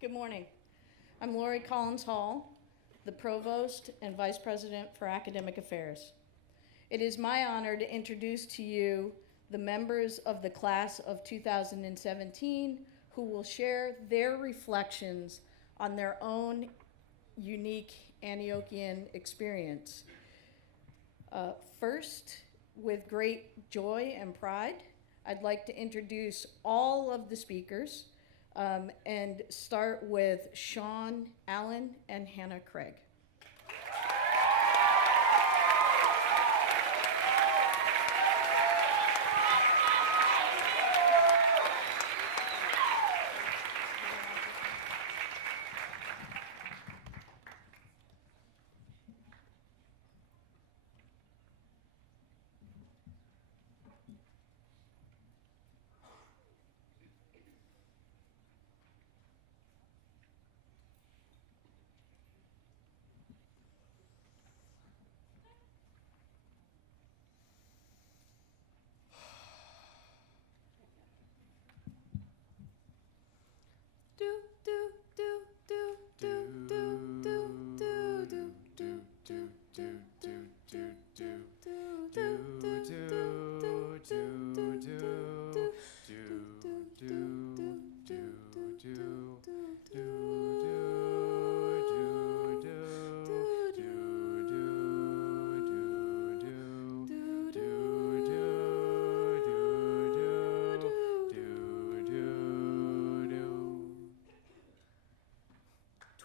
Good morning. I'm Lori Collins Hall, the Provost and Vice President for Academic Affairs. It is my honor to introduce to you the members of the class of 2017 who will share their reflections on their own unique Antiochian experience. First, with great joy and pride, I'd like to introduce all of the speakers and start with Sean Allen and Hanna Craig.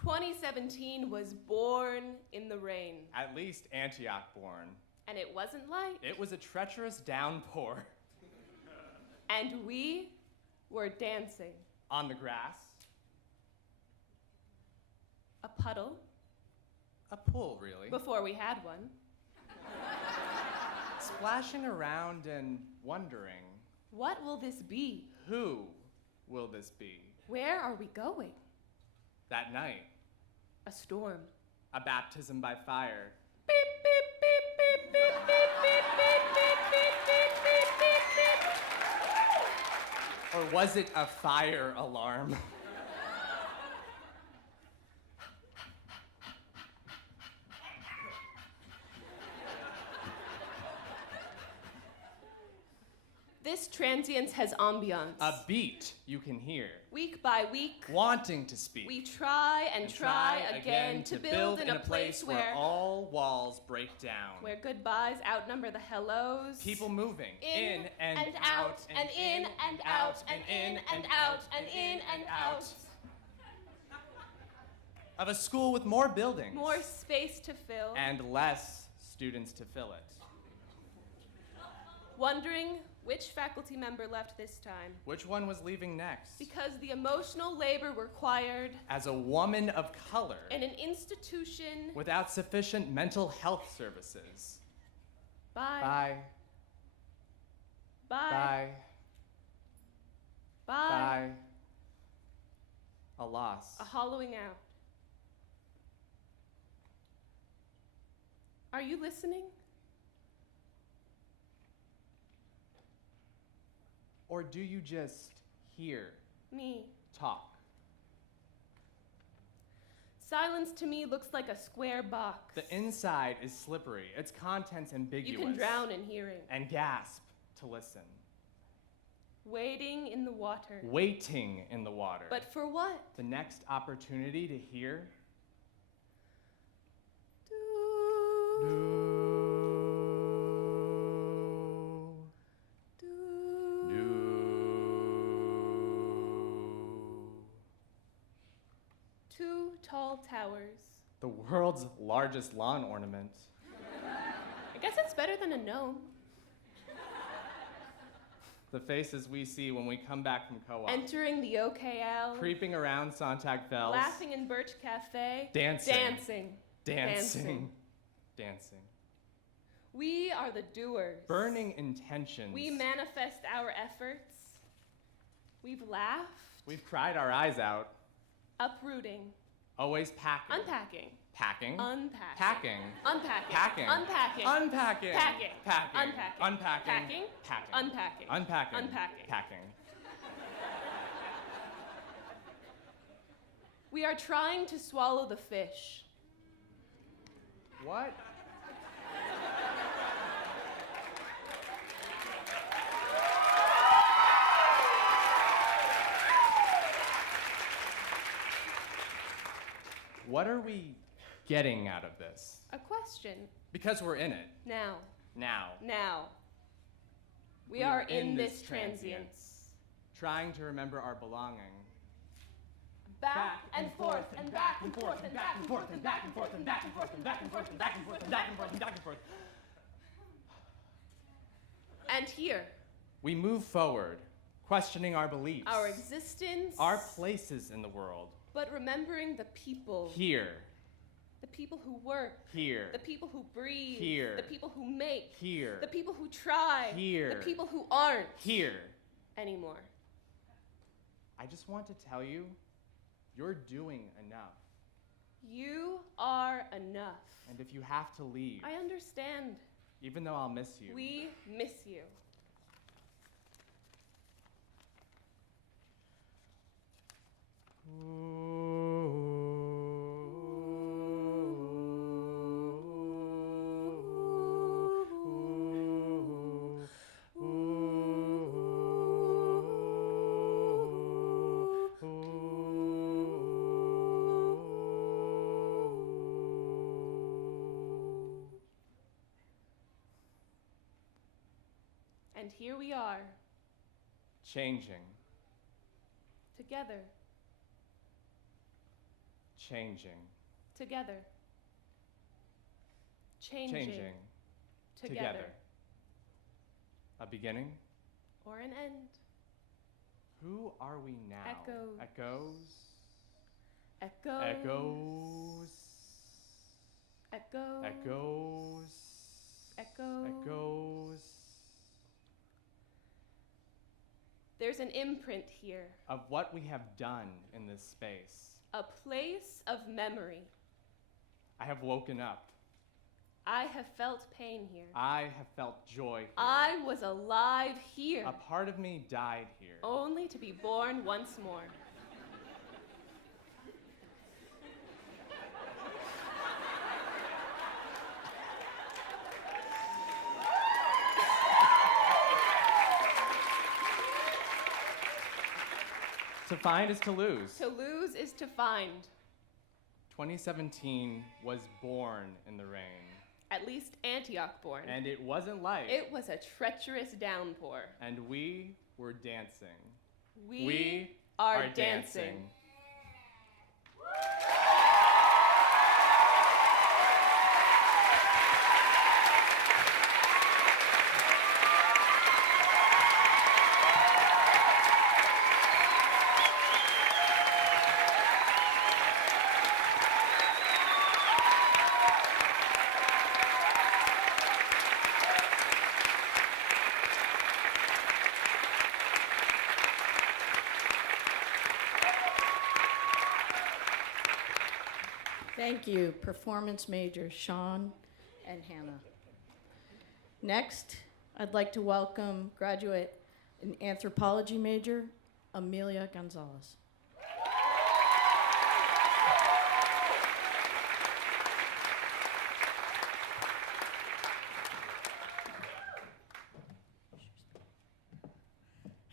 "2017 was born in the rain. At least Antioch born. And it wasn't light. It was a treacherous downpour. And we were dancing. On the grass. A puddle. A pool, really. Before we had one. Splashing around and wondering. What will this be? Who will this be? Where are we going? That night. A storm. A baptism by fire. Beep, beep, beep, beep, beep, beep, beep, beep, beep, beep, beep, beep, beep. Or was it a fire alarm? This transience has ambiance. A beat you can hear. Week by week, wanting to speak. we try and try again to build in a place where all walls break down. Where goodbyes outnumber the hellos. People moving in and out, and in and out, and in and out, and in and out. Of a school with more buildings. More space to fill. And less students to fill it. Wondering which faculty member left this time. Which one was leaving next? Because the emotional labor required as a woman of color in an institution without sufficient mental health services. Bye. Bye. Bye. Bye. Bye. Bye. A loss. A hollowing out. Are you listening? Or do you just hear me talk? Silence to me looks like a square box. The inside is slippery, its contents ambiguous. You can drown in hearing. And gasp to listen. Waiting in the water. Waiting in the water. But for what? The next opportunity to hear. Two tall towers. The world's largest lawn ornament. I guess it's better than a gnome. The faces we see when we come back from co-op. Entering the OKL. Creeping around Sontag Fells. Laughing in Birch Cafe. Dancing. Dancing. Dancing. Dancing. We are the doers. Burning intentions. We manifest our efforts. We've laughed. We've cried our eyes out. Uprooting. Always packing. Unpacking. Packing. Unpacking. Packing. Unpacking. Packing. Unpacking. Unpacking. Packing. Packing. Unpacking. Unpacking. Packing. Packing. Unpacking. Unpacking. Unpacking. Packing. We are trying to swallow the fish. What? What are we getting out of this? A question. Because we're in it. Now. Now. We are in this transience. Trying to remember our belonging. Back and forth and back and forth and back and forth and back and forth and back and forth and back and forth and back and forth and back and forth and back and forth. And here. We move forward, questioning our beliefs. Our existence. Our places in the world. But remembering the people. Here. The people who work. Here. The people who breathe. Here. The people who make. Here. The people who try. Here. The people who aren't. Here. Anymore. I just want to tell you, you're doing enough. You are enough. And if you have to leave, I understand. even though I'll miss you, We miss you. And here we are, changing, together, changing, together, changing, together. A beginning? Or an end. Who are we now? Echoes. Echoes. Echoes. Echoes. Echoes. Echoes. Echoes. Echoes. There's an imprint here, Of what we have done in this space. a place of memory. I have woken up. I have felt pain here. I have felt joy here. I was alive here, A part of me died here. only to be born once more. To find is to lose. To lose is to find. 2017 was born in the rain. At least Antioch born. And it wasn't light. It was a treacherous downpour. And we were dancing. We are dancing. Thank you, performance major Sean and Hannah. Next, I'd like to welcome graduate and anthropology major Emilio Gonzalez.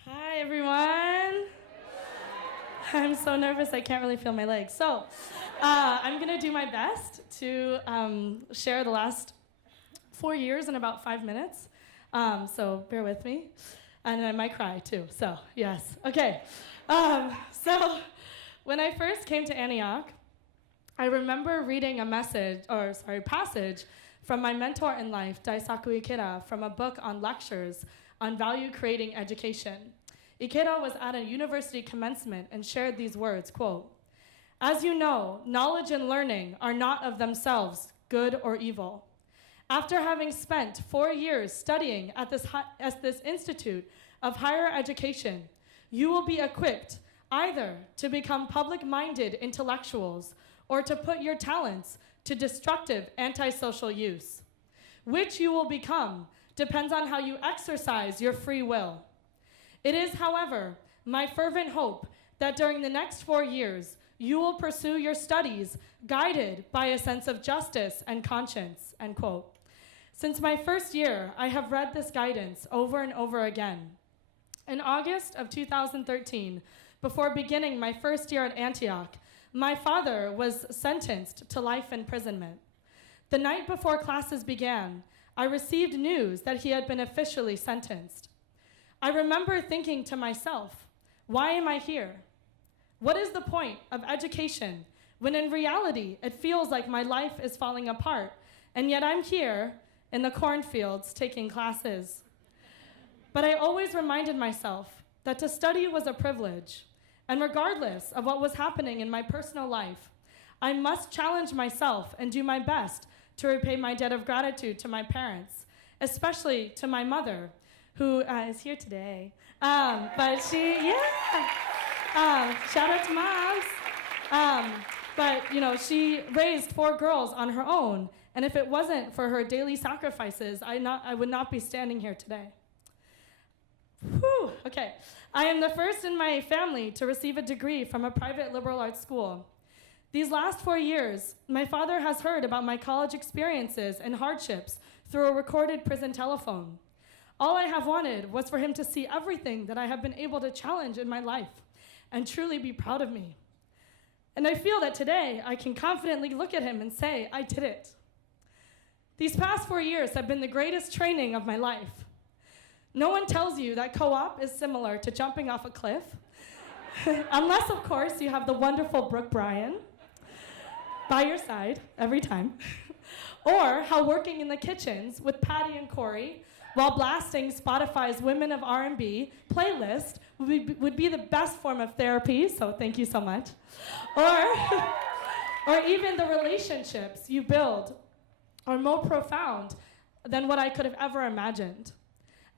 Hi, everyone. I'm so nervous, I can't really feel my legs. So, I'm going to do my best to share the last 4 years in about 5 minutes. So, bear with me. And I might cry, too. So, yes. Okay. So, when I first came to Antioch, I remember reading a passage from my mentor in life, Daisaku Ikeda, from a book on lectures on value-creating education. Ikeda was at a university commencement and shared these words, quote, "As you know, knowledge and learning are not of themselves good or evil. After having spent 4 years studying at this Institute of Higher Education, you will be equipped either to become public-minded intellectuals or to put your talents to destructive antisocial use. Which you will become depends on how you exercise your free will. It is, however, my fervent hope that during the next 4 years, You will pursue your studies, guided by a sense of justice and conscience, end quote. Since my first year, I have read this guidance over and over again. In August of 2013, before beginning my first year at Antioch, my father was sentenced to life imprisonment. The night before classes began, I received news that he had been officially sentenced. I remember thinking to myself, why am I here? What is the point of education when in reality it feels like my life is falling apart, and yet I'm here in the cornfields taking classes? But I always reminded myself that to study was a privilege, and regardless of what was happening in my personal life, I must challenge myself and do my best to repay my debt of gratitude to my parents, especially to my mother, who is here today. But shout out to moms. But she raised 4 girls on her own, and if it wasn't for her daily sacrifices, I would not be standing here today. Whew, okay. I am the first in my family to receive a degree from a private liberal arts school. These last 4 years, my father has heard about my college experiences and hardships through a recorded prison telephone. All I have wanted was for him to see everything that I have been able to challenge in my life and truly be proud of me. And I feel that today I can confidently look at him and say, I did it. These past 4 years have been the greatest training of my life. No one tells you that co-op is similar to jumping off a cliff, unless, of course, you have the wonderful Brooke Bryan by your side every time, or how working in the kitchens with Patty and Corey while blasting Spotify's Women of R&B playlist would be the best form of therapy, so thank you so much. Or even the relationships you build are more profound than what I could have ever imagined.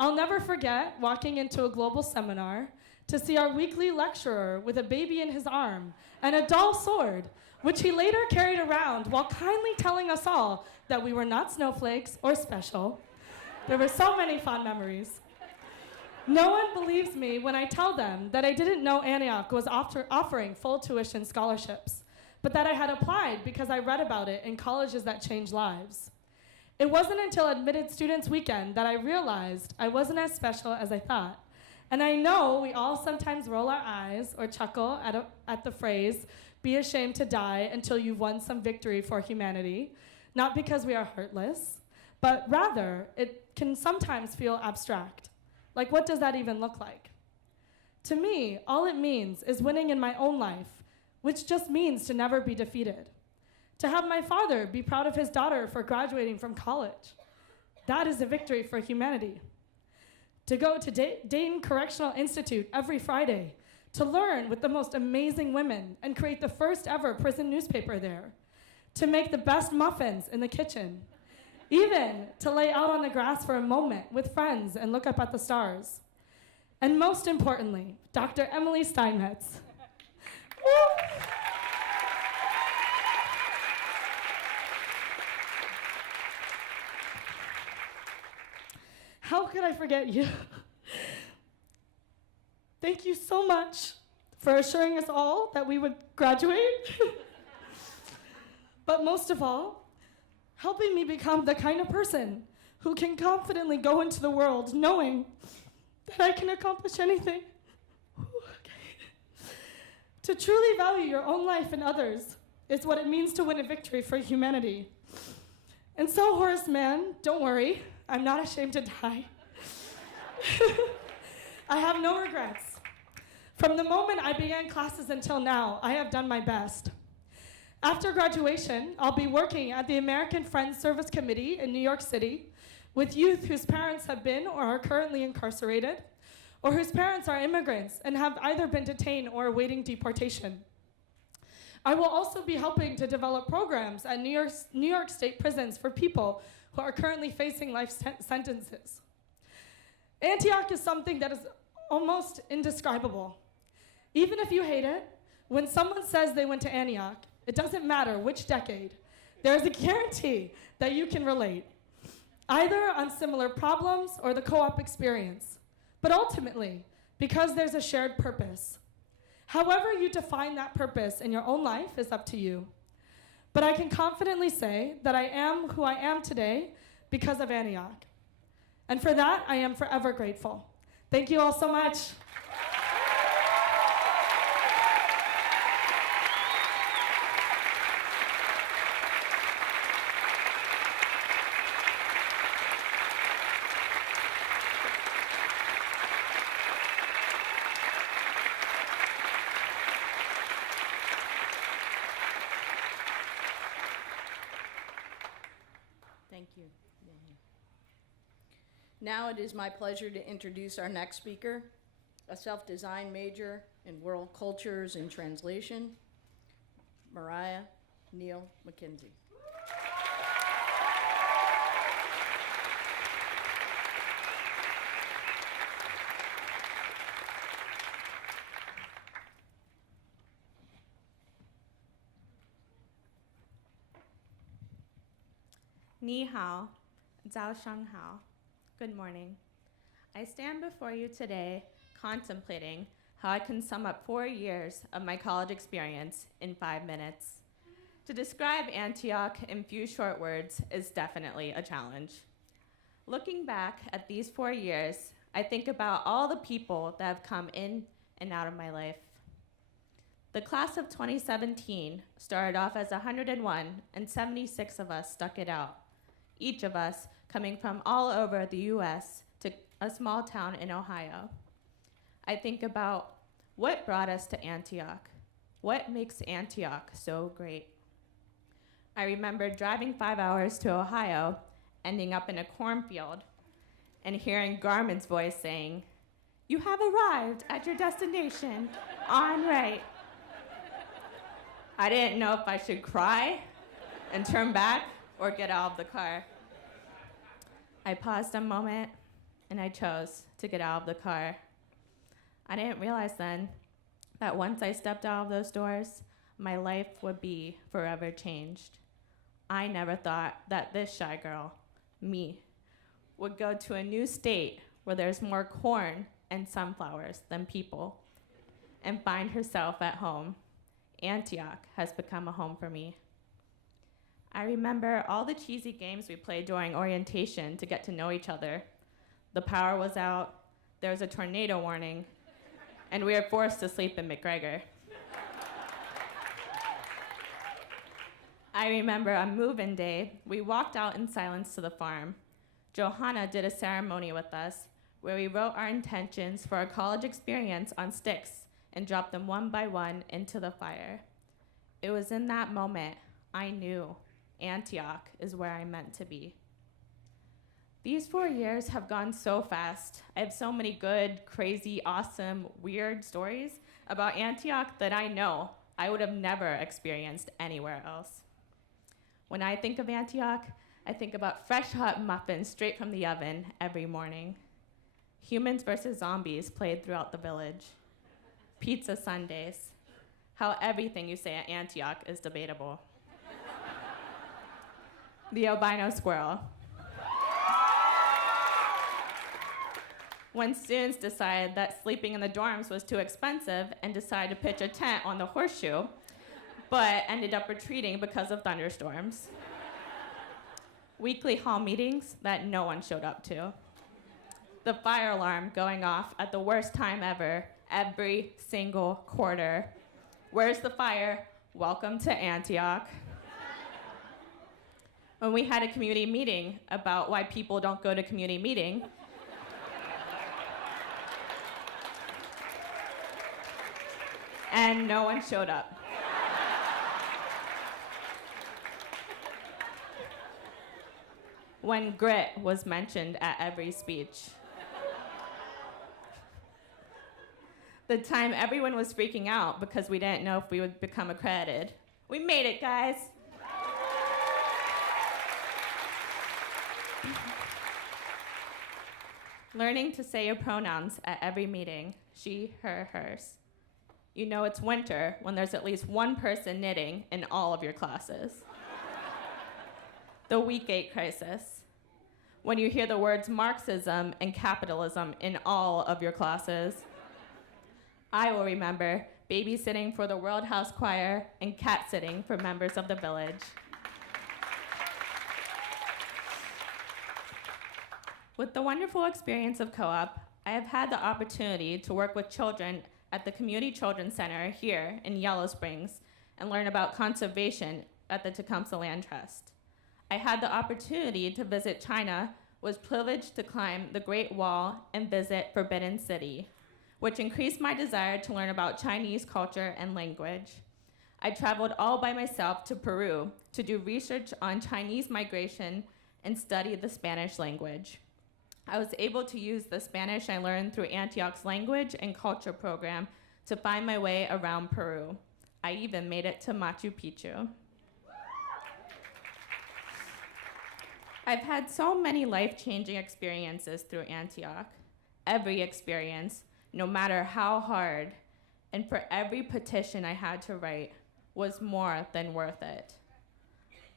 I'll never forget walking into a global seminar to see our weekly lecturer with a baby in his arm and a dull sword, which he later carried around while kindly telling us all that we were not snowflakes or special. There were so many fond memories. No one believes me when I tell them that I didn't know Antioch was offering full tuition scholarships, but that I had applied because I read about it in Colleges That Change Lives. It wasn't until Admitted Students Weekend that I realized I wasn't as special as I thought. And I know we all sometimes roll our eyes or chuckle at the phrase, be ashamed to die until you've won some victory for humanity, not because we are heartless, but rather it can sometimes feel abstract. Like, what does that even look like? To me, all it means is winning in my own life, which just means to never be defeated. To have my father be proud of his daughter for graduating from college. That is a victory for humanity. To go to Dayton Correctional Institute every Friday, to learn with the most amazing women and create the first ever prison newspaper there. To make the best muffins in the kitchen. Even to lay out on the grass for a moment with friends and look up at the stars. And most importantly, Dr. Emily Steinmetz. How could I forget you? Thank you so much for assuring us all that we would graduate. But most of all, helping me become the kind of person who can confidently go into the world knowing that I can accomplish anything. To truly value your own life and others is what it means to win a victory for humanity. And so, Horace Mann, don't worry, I'm not ashamed to die. I have no regrets. From the moment I began classes until now, I have done my best. After graduation, I'll be working at the American Friends Service Committee in New York City with youth whose parents have been or are currently incarcerated, or whose parents are immigrants and have either been detained or awaiting deportation. I will also be helping to develop programs at New York State prisons for people who are currently facing life sentences. Antioch is something that is almost indescribable. Even if you hate it, when someone says they went to Antioch, it doesn't matter which decade, there's a guarantee that you can relate, either on similar problems or the co-op experience, but ultimately, because there's a shared purpose. However you define that purpose in your own life is up to you. But I can confidently say that I am who I am today because of Antioch. And for that, I am forever grateful. Thank you all so much. Thank you. Now it is my pleasure to introduce our next speaker, a self-design major in world cultures and translation, Mariah Neal McKenzie. Ni hao, zhao sheng hao. Good morning. I stand before you today contemplating how I can sum up 4 years of my college experience in 5 minutes. To describe Antioch in few short words is definitely a challenge. Looking back at these 4 years, I think about all the people that have come in and out of my life. The class of 2017 started off as 101, and 76 of us stuck it out, each of us coming from all over the US to a small town in Ohio. I think about what brought us to Antioch. What makes Antioch so great? I remember driving 5 hours to Ohio, ending up in a cornfield, and hearing Garmin's voice saying, "You have arrived at your destination, en route." I didn't know if I should cry and turn back or get out of the car. I paused a moment, and I chose to get out of the car. I didn't realize then that once I stepped out of those doors, my life would be forever changed. I never thought that this shy girl, me, would go to a new state where there's more corn and sunflowers than people, and find herself at home. Antioch has become a home for me. I remember all the cheesy games we played during orientation to get to know each other. The power was out, there was a tornado warning, and we were forced to sleep in McGregor. I remember on move-in day, we walked out in silence to the farm. Johanna did a ceremony with us where we wrote our intentions for our college experience on sticks and dropped them one by one into the fire. It was in that moment I knew Antioch is where I meant to be. These 4 years have gone so fast. I have so many good, crazy, awesome, weird stories about Antioch that I know I would have never experienced anywhere else. When I think of Antioch, I think about fresh hot muffins straight from the oven every morning. Humans versus zombies played throughout the village. Pizza Sundays. How everything you say at Antioch is debatable. The albino squirrel. When students decided that sleeping in the dorms was too expensive and decided to pitch a tent on the horseshoe, but ended up retreating because of thunderstorms. Weekly hall meetings that no one showed up to. The fire alarm going off at the worst time ever, every single quarter. Where's the fire? Welcome to Antioch. When we had a community meeting about why people don't go to community meeting, and no one showed up. When grit was mentioned at every speech. The time everyone was freaking out because we didn't know if we would become accredited. We made it, guys. Learning to say your pronouns at every meeting, she, her, hers. You know it's winter when there's at least one person knitting in all of your classes. The week 8 crisis. When you hear the words Marxism and capitalism in all of your classes. I will remember babysitting for the World House Choir, and cat sitting for members of the village. With the wonderful experience of co-op, I have had the opportunity to work with children at the Community Children's Center here in Yellow Springs and learn about conservation at the Tecumseh Land Trust. I had the opportunity to visit China, was privileged to climb the Great Wall and visit Forbidden City, which increased my desire to learn about Chinese culture and language. I traveled all by myself to Peru to do research on Chinese migration and study the Spanish language. I was able to use the Spanish I learned through Antioch's language and culture program to find my way around Peru. I even made it to Machu Picchu. I've had so many life-changing experiences through Antioch. Every experience, no matter how hard, and for every petition I had to write, was more than worth it.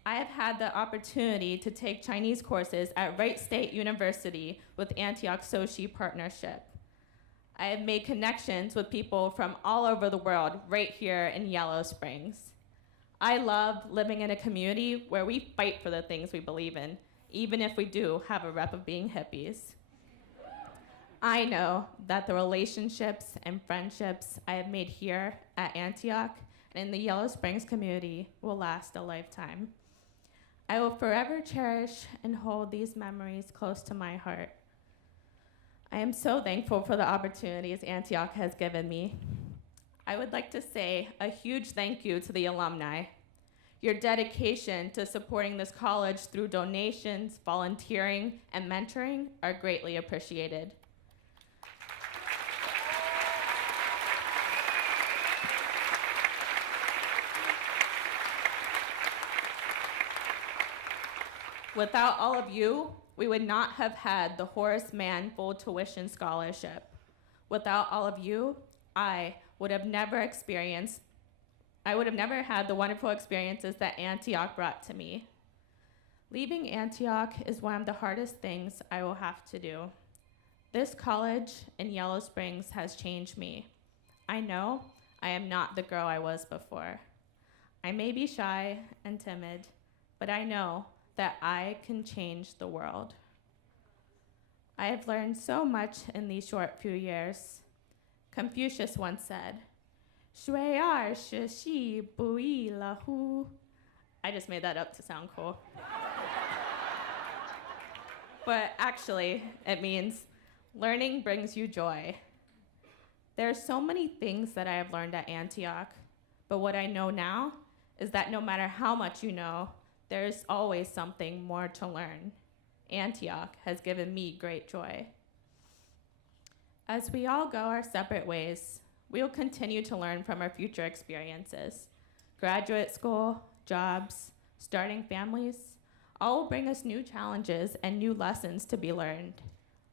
I have had the opportunity to take Chinese courses at Wright State University with Antioch Soci Partnership. I have made connections with people from all over the world right here in Yellow Springs. I love living in a community where we fight for the things we believe in, even if we do have a rep of being hippies. I know that the relationships and friendships I have made here at Antioch and in the Yellow Springs community will last a lifetime. I will forever cherish and hold these memories close to my heart. I am so thankful for the opportunities Antioch has given me. I would like to say a huge thank you to the alumni. Your dedication to supporting this college through donations, volunteering, and mentoring are greatly appreciated. Without all of you, we would not have had the Horace Mann full tuition scholarship. Without all of you, I would have never had the wonderful experiences that Antioch brought to me. Leaving Antioch is one of the hardest things I will have to do. This college in Yellow Springs has changed me. I know I am not the girl I was before. I may be shy and timid, but I know that I can change the world. I have learned so much in these short few years. Confucius once said, 学而时习不亦乐乎. I just made that up to sound cool. But actually, it means learning brings you joy. There are so many things that I have learned at Antioch, but what I know now is that no matter how much you know, there is always something more to learn. Antioch has given me great joy. As we all go our separate ways, we will continue to learn from our future experiences. Graduate school, jobs, starting families, all will bring us new challenges and new lessons to be learned.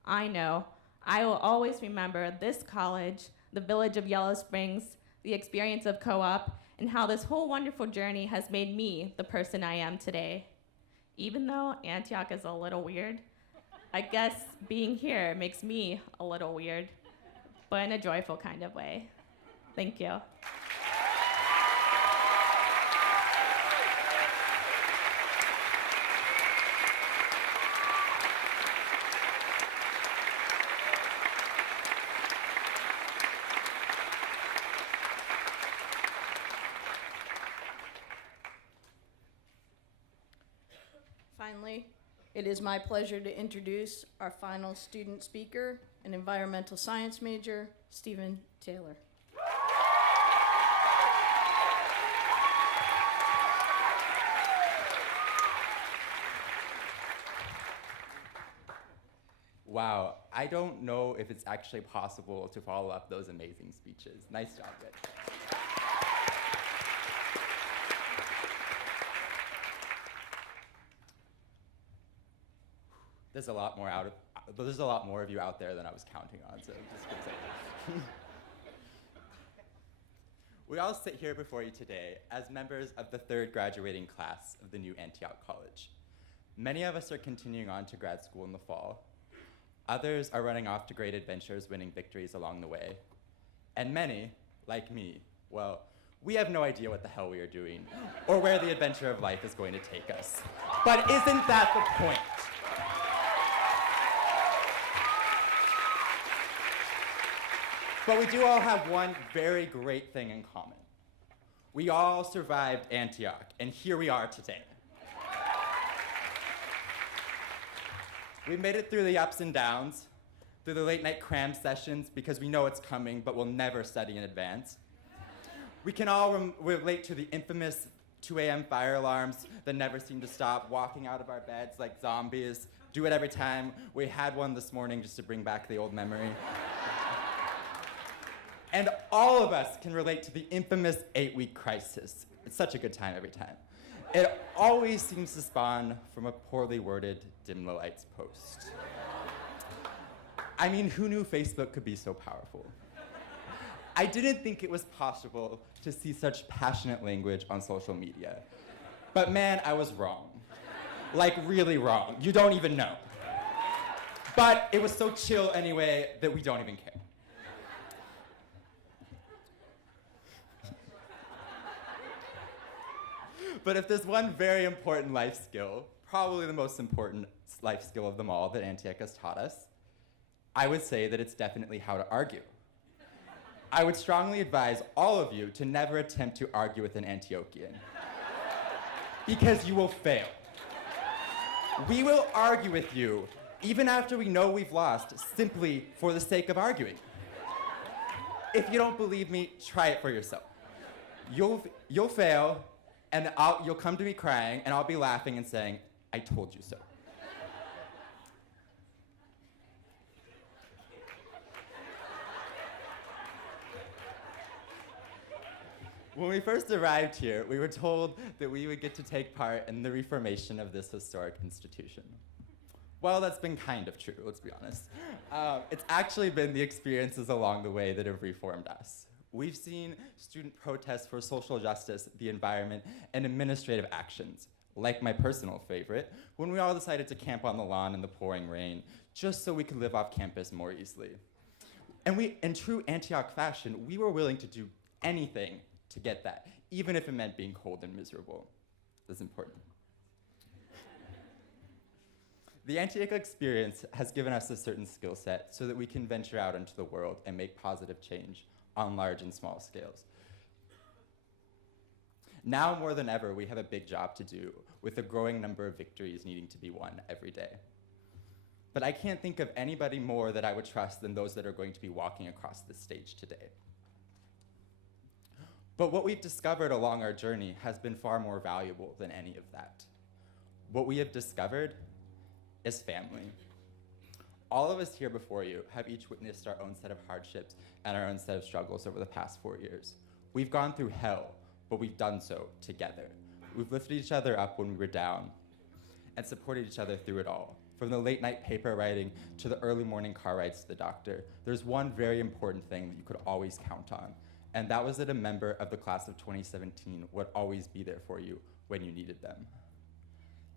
I know I will always remember this college, the village of Yellow Springs, the experience of co-op, and how this whole wonderful journey has made me the person I am today. Even though Antioch is a little weird, I guess being here makes me a little weird, but in a joyful kind of way. Thank you. Finally, it is my pleasure to introduce our final student speaker, an environmental science major, Stephen Taylor. Wow, I don't know if it's actually possible to follow up those amazing speeches. Nice job, Rich. There's a lot more of you out there than I was counting on, so just gonna say. We all sit here before you today as members of the third graduating class of the new Antioch College. Many of us are continuing on to grad school in the fall. Others are running off to great adventures, winning victories along the way. And many, like me, well, we have no idea what the hell we are doing or where the adventure of life is going to take us. But isn't that the point? But we do all have one very great thing in common. We all survived Antioch, and here we are today. We made it through the ups and downs, through the late night cram sessions because we know it's coming, but we'll never study in advance. We can all relate to the infamous 2 a.m. fire alarms that never seem to stop, walking out of our beds like zombies. Do it every time. We had one this morning just to bring back the old memory. And all of us can relate to the infamous 8-week crisis. It's such a good time every time. It always seems to spawn from a poorly worded dim the lights post. I mean, who knew Facebook could be so powerful? I didn't think it was possible to see such passionate language on social media. But man, I was wrong. Like, really wrong. You don't even know. But it was so chill anyway that we don't even care. But if there's one very important life skill, probably the most important life skill of them all that Antioch has taught us, I would say that it's definitely how to argue. I would strongly advise all of you to never attempt to argue with an Antiochian, because you will fail. We will argue with you even after we know we've lost, simply for the sake of arguing. If you don't believe me, try it for yourself. You'll fail, and you'll come to me crying, and I'll be laughing and saying, I told you so. When we first arrived here, we were told that we would get to take part in the reformation of this historic institution. Well, that's been kind of true, let's be honest. It's actually been the experiences along the way that have reformed us. We've seen student protests for social justice, the environment, and administrative actions, like my personal favorite, when we all decided to camp on the lawn in the pouring rain, just so we could live off campus more easily. And in true Antioch fashion, we were willing to do anything to get that, even if it meant being cold and miserable. That's important. The Antioch experience has given us a certain skill set so that we can venture out into the world and make positive change on large and small scales. Now more than ever, we have a big job to do with a growing number of victories needing to be won every day. But I can't think of anybody more that I would trust than those that are going to be walking across this stage today. But what we've discovered along our journey has been far more valuable than any of that. What we have discovered is family. All of us here before you have each witnessed our own set of hardships and our own set of struggles over the past 4 years. We've gone through hell, but we've done so together. We've lifted each other up when we were down and supported each other through it all. From the late night paper writing to the early morning car rides to the doctor, there's one very important thing that you could always count on, and that was that a member of the class of 2017 would always be there for you when you needed them.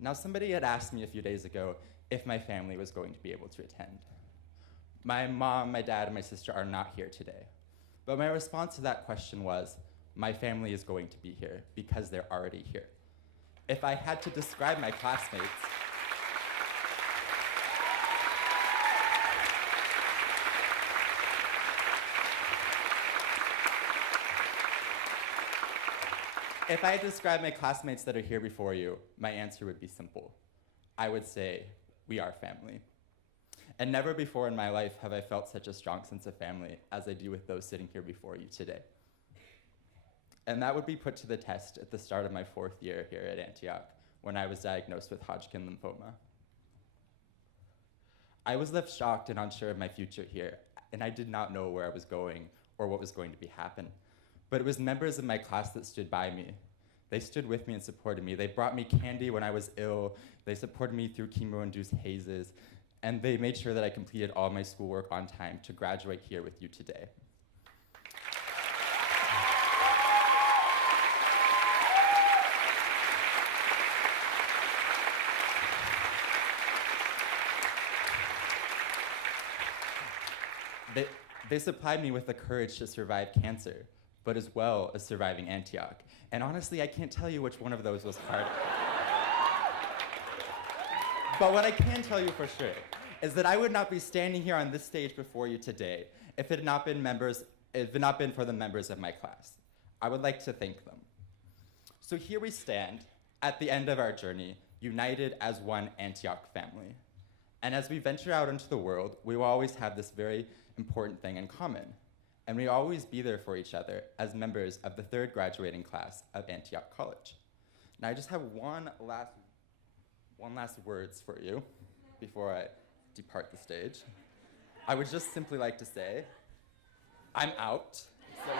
Now, somebody had asked me a few days ago if my family was going to be able to attend. My mom, my dad, and my sister are not here today. But my response to that question was, my family is going to be here because they're already here. If I had to describe my classmates, if I had to describe my classmates that are here before you, my answer would be simple. I would say, we are family. And never before in my life have I felt such a strong sense of family as I do with those sitting here before you today. And that would be put to the test at the start of my 4th year here at Antioch, when I was diagnosed with Hodgkin lymphoma. I was left shocked and unsure of my future here, and I did not know where I was going or what was going to be happen. But it was members of my class that stood by me. They stood with me and supported me. They brought me candy when I was ill. They supported me through chemo-induced hazes. And they made sure that I completed all my schoolwork on time to graduate here with you today. They supplied me with the courage to survive cancer, but as well as surviving Antioch. And honestly, I can't tell you which one of those was harder. But what I can tell you for sure is that I would not be standing here on this stage before you today if it had not been for the members of my class. I would like to thank them. So here we stand at the end of our journey, united as one Antioch family. And as we venture out into the world, we will always have this very important thing in common. And we will always be there for each other as members of the 3rd graduating class of Antioch College. Now I just have one last words for you before I depart the stage. I would just simply like to say, I'm out. So